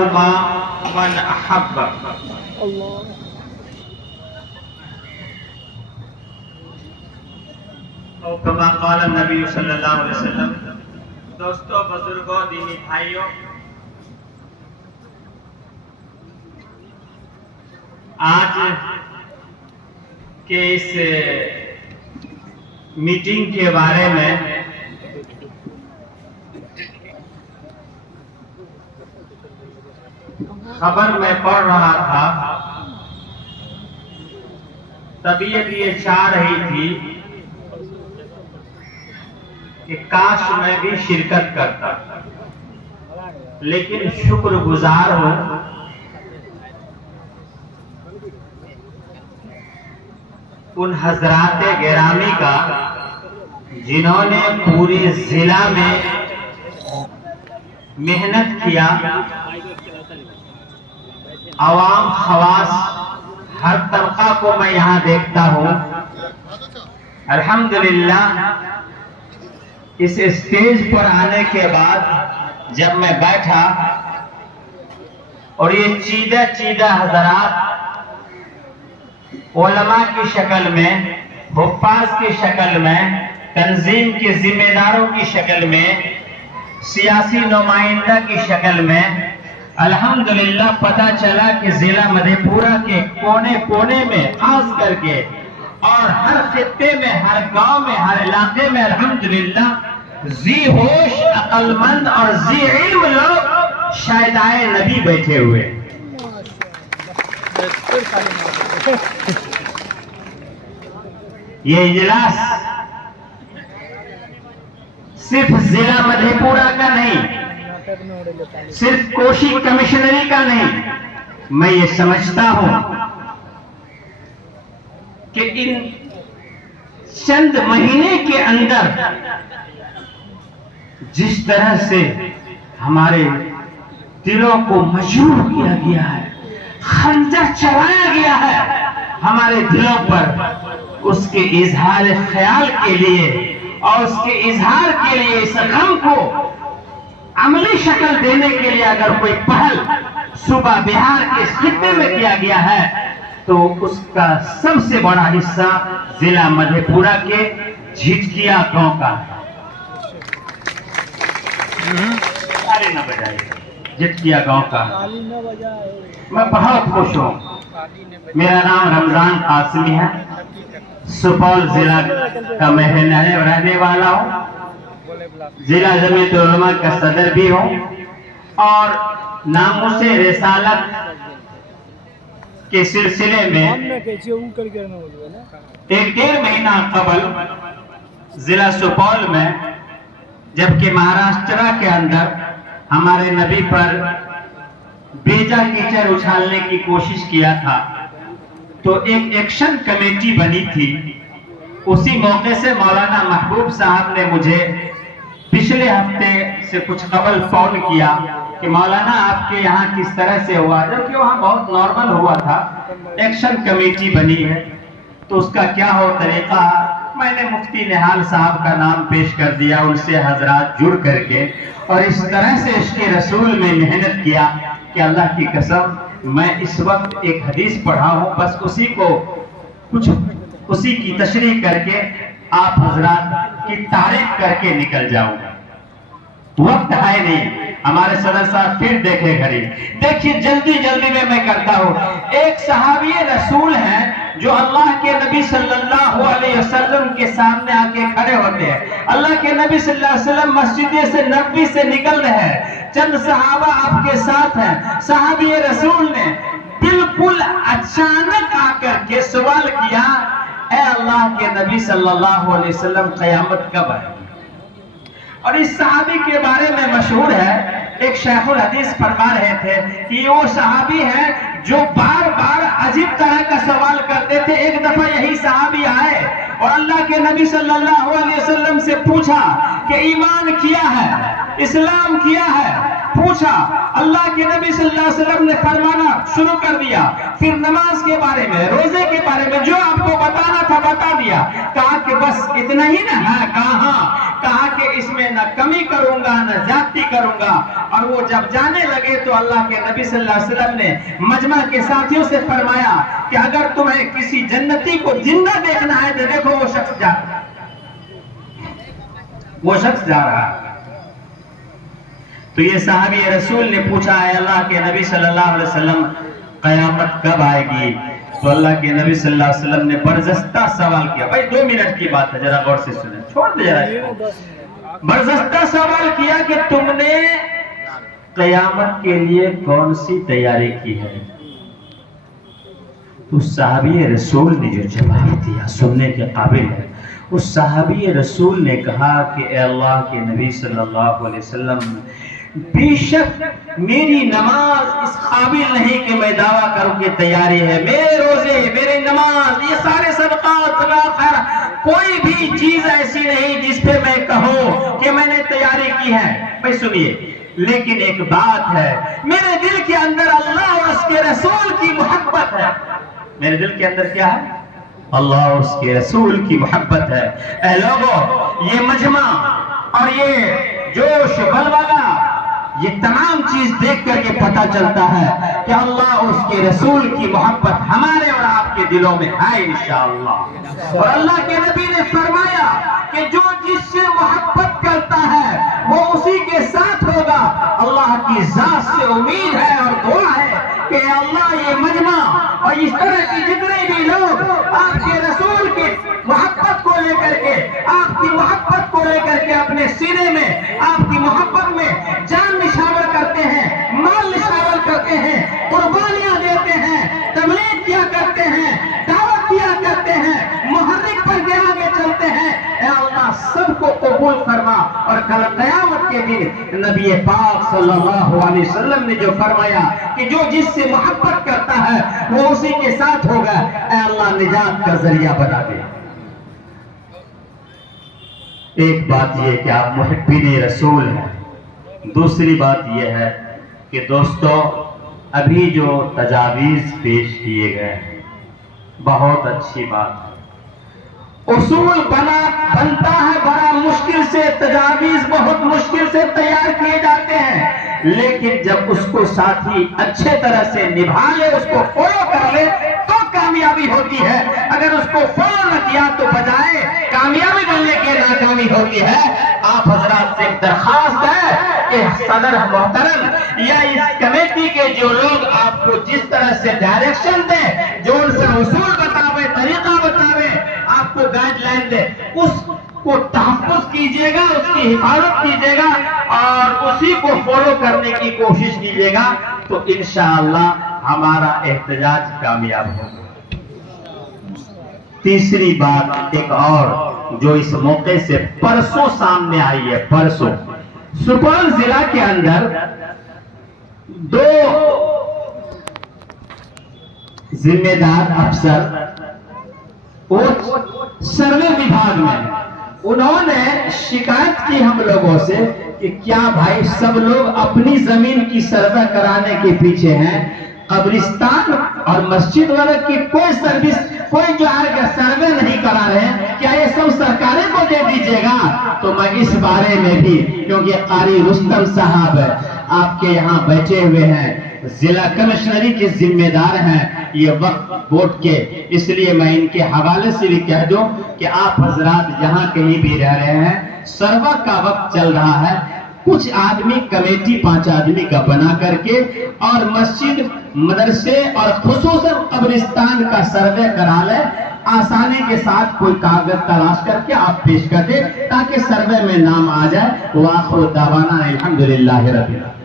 المرء مع من احب. اور کما قال النبی صلی اللہ علیہ وسلم. دوستو، بزرگوں، دینی بھائیوں، آج کے اس میٹنگ کے بارے میں خبر میں پڑھ رہا تھا، طبیعت یہ چاہ رہی تھی کہ کاش میں بھی شرکت کرتا، لیکن شکر گزار ہوں ان حضرات گرامی کا جنہوں نے پوری ضلع میں محنت کیا. عوام، خواص، ہر طبقہ کو میں یہاں دیکھتا ہوں. الحمدللہ اس اسٹیج پر آنے کے بعد جب میں بیٹھا اور یہ چیدہ حضرات علماء کی شکل میں، حفاظ کی شکل میں، تنظیم کے ذمہ داروں کی شکل میں، سیاسی نمائندہ کی شکل میں، الحمدللہ پتہ چلا کہ ضلع مدھے پورہ کے کونے کونے میں، خاص کر کے اور ہر خطے میں، ہر گاؤں میں، ہر علاقے میں الحمدللہ ذی ہوش، عقل مند اور ذی علم لوگ شہدائے نبی بیٹھے ہوئے. یہ اجلاس صرف ضلع مدھے پورہ کا نہیں، صرف کوشی کمشنری کا نہیں. میں یہ سمجھتا ہوں کہ ان چند مہینے کے اندر جس طرح سے ہمارے دلوں کو مجروح کیا گیا ہے، خنجر چلایا گیا ہے ہمارے دلوں پر، اس کے اظہار خیال کے لیے اور اس کے اظہار کے لیے، اس غم کو عملی شکل دینے کے لیے اگر کوئی پہل صوبہ بہار کے خطے میں کیا گیا ہے تو اس کا سب سے بڑا حصہ ضلع مدھے پورہ کے جھٹکیا گاؤں کا ہے. تالی نہ بجائے، جھٹکیا گاؤں کا. میں بہت خوش ہوں. میرا نام رمضان قاسمی ہے، سپول ضلع کا میں رہنے والا ہوں، ضلع جمعیت علماء کا صدر بھی ہوں، اور ناموس رسالت کے سلسلے میں 1.5 مہینہ قبل ضلع سپول میں، جبکہ مہاراشٹرا کے اندر ہمارے نبی پر بیجا کیچڑ اچھالنے کی کوشش کیا تھا تو ایک ایکشن کمیٹی بنی تھی. اسی موقع سے مولانا محبوب صاحب نے مجھے پچھلے ہفتے سے کچھ قبل فون کیا کہ مولانا آپ کے یہاں کس طرح سے ہوا، جبکہ وہاں بہت نارمل ہوا تھا. ایکشن کمیٹی بنی ہے تو اس کا کیا ہو طریقہ. میں نے مفتی نہال صاحب کا نام پیش کر دیا، ان سے حضرات جڑ کر کے اور اس طرح سے عشق رسول میں محنت کیا کہ اللہ کی قسم میں اس وقت ایک حدیث پڑھا ہوں، بس اسی کی تشریح کر کے آپ حضرات کی تعریف کر کے نکل جاؤں گا. وقت ہے نہیں. ہمارے صدر صاحب پھر دیکھے گھڑی. دیکھیے جلدی میں کرتا ہوں. ایک صحابی رسول ہیں جو اللہ کے نبی صلی اللہ علیہ وسلم کے سامنے آ کے کھڑے ہوتے ہیں. اللہ کے نبی صلی اللہ علیہ وسلم مسجد سے نبوی سے نکل رہے ہیں، چند صحابہ آپ کے ساتھ ہیں. صحابی رسول نے بالکل اچانک آ کر کے سوال کیا، اے اللہ کے نبی صلی اللہ علیہ وسلم قیامت کب ہے؟ اور اس صحابی کے بارے میں مشہور ہے، ایک شیخ الحدیث فرما رہے تھے کہ وہ صحابی ہیں جو بار بار عجیب طرح کا سوال کرتے تھے. ایک دفعہ یہی صحابی آئے اور اللہ کے نبی صلی اللہ علیہ وسلم سے پوچھا کہ ایمان کیا ہے؟ اسلام کیا ہے پوچھا، اللہ کے نبی صلی اللہ علیہ وسلم نے فرمانا شروع کر دیا، پھر نماز کے بارے میں، روزے کے بارے میں جو آپ کو بتانا تھا بتا دیا، کہا کہ بس اتنا ہی نا ہے، کہا کہ اس میں نہ کمی کروں گا نہ زیادتی کروں گا۔ اور وہ جب جانے لگے تو اللہ کے نبی صلی اللہ علیہ وسلم نے مجمع کے ساتھیوں سے فرمایا کہ اگر تمہیں کسی جنتی کو زندہ دیکھنا ہے تو دیکھو وہ شخص جا رہا ہے۔ تو یہ صحابی رسول نے پوچھا، اے اللہ کے نبی صلی اللہ علیہ وسلم قیامت کب آئے گی؟ تو اللہ کے نبی صلی اللہ علیہ وسلم نے برجستہ سوال کیا۔ بھائی 2 منٹ کی بات ہے، ذرا غور سے سنیں، چھوڑ دے ذرا۔ برجستہ سوال کیا کہ تم نے قیامت کے لیے کون سی تیاری کی ہے؟ اس صحابی رسول نے جو جواب دیا سننے کے قابل ہے۔ اس صحابی رسول نے کہا کہ اے اللہ کے نبی صلی اللہ علیہ وسلم، بے شک میری نماز اس قابل نہیں کہ میں دعویٰ کروں کہ تیاری ہے، میرے روزے، میری نماز، یہ سارے صدقات، خیر کوئی بھی چیز ایسی نہیں جس پہ میں کہوں کہ میں نے تیاری کی ہے۔ بھائی سنیے، لیکن ایک بات ہے، میرے دل کے اندر اللہ اور اس کے رسول کی محبت ہے۔ میرے دل کے اندر کیا ہے؟ اللہ اور اس کے رسول کی محبت ہے۔ اے لوگوں، یہ مجمع اور یہ جوش بلبلہ، یہ تمام چیز دیکھ کر کے پتہ چلتا ہے کہ اللہ اور اس کے رسول کی محبت ہمارے اور آپ کے دلوں میں ہے انشاءاللہ۔ اور اللہ کے نبی نے فرمایا کہ جو جس سے محبت کرتا ہے وہ اسی کے ساتھ ہوگا۔ اللہ کی ذات سے امید ہے اور دعا ہے کہ اے اللہ یہ مجمع اور اس طرح کی جتنے بھی لوگ آپ کے رسول کی محبت کو لے کر کے، آپ کی محبت کو لے کر کے اپنے سینے میں، آپ کی محبت میں جان نشاور کرتے ہیں، مال نشاور کرتے ہیں، قربانیاں دیتے ہیں، تبلیغ کیا کرتے ہیں، دعوت کیا کرتے ہیں، محرک پر کے آگے چلتے ہیں، اے اللہ سب کو قبول فرما۔ اور کل قیامت کے دن نبی پاک صلی اللہ علیہ وسلم نے جو فرمایا کہ جو جس سے محبت کرتا ہے وہ اسی کے ساتھ ہوگا، اے اللہ نجات کا ذریعہ بنا دے۔ ایک بات یہ کہ آپ محبین رسول ہیں، دوسری بات یہ ہے کہ دوستو ابھی جو تجاویز پیش کیے گئے ہیں بہت اچھی بات ہے، اصول بنتا ہے بڑا مشکل سے، تجاویز بہت مشکل سے تیار کیے جاتے ہیں، لیکن جب اس کو ساتھی اچھے طرح سے نبھا لے، اس کو فالو کر لے تو کامیابی ہوتی ہے۔ اگر اس کو فالو نہ کیا تو بجائے کامیابی ملنے کے ناکامی ہوتی ہے۔ آپ حضرات سے ایک درخواست ہے کہ صدر محترم یا اس کمیٹی کے جو لوگ آپ کو جس طرح سے ڈائریکشن دیں، جو ان سے اصول بتاوے، طریقہ بتاوے، آپ کو گائیڈ لائن دے، اس کو تحفظ کیجئے گا، اس کی حفاظت کیجئے گا اور اسی کو فالو کرنے کی کوشش کیجئے گا تو انشاءاللہ ہمارا احتجاج کامیاب ہوگا۔ تیسری بات ایک اور جو اس موقع سے پرسوں سامنے آئی ہے، پرسوں سپول ضلع کے اندر 2 ذمہ دار افسر وہ سروے وبھاگ میں، انہوں نے شکایت کی ہم لوگوں سے کہ کیا بھائی سب لوگ اپنی زمین کی سروے کرانے کے پیچھے ہیں، قبرستان اور مسجد والے کی کوئی سروس، کوئی جو ہے سروے نہیں کرا رہے ہیں، کیا یہ سب سرکاریں کو دے دیجئے گا؟ تو میں اس بارے میں بھی، کیونکہ قاری رستم صاحب آپ کے یہاں بیٹھے ہوئے ہیں، ضلع کمشنری کے ذمہ دار ہیں یہ وقت بورڈ کے، اس لیے میں ان کے حوالے سے بھی کہہ دوں کہ آپ حضرات جہاں کہیں بھی رہ رہے ہیں، سروا کا وقت چل رہا ہے، کچھ آدمی کمیٹی 5 آدمی کا بنا کر کے اور مسجد، مدرسے اور خصوصاً قبرستان کا سروے کرا لیں، آسانی کے ساتھ کوئی کاغذ تلاش کر کے آپ پیش کر دیں تاکہ سروے میں نام آ جائے۔ وآخر دعوانا الحمدللہ رب العالمین۔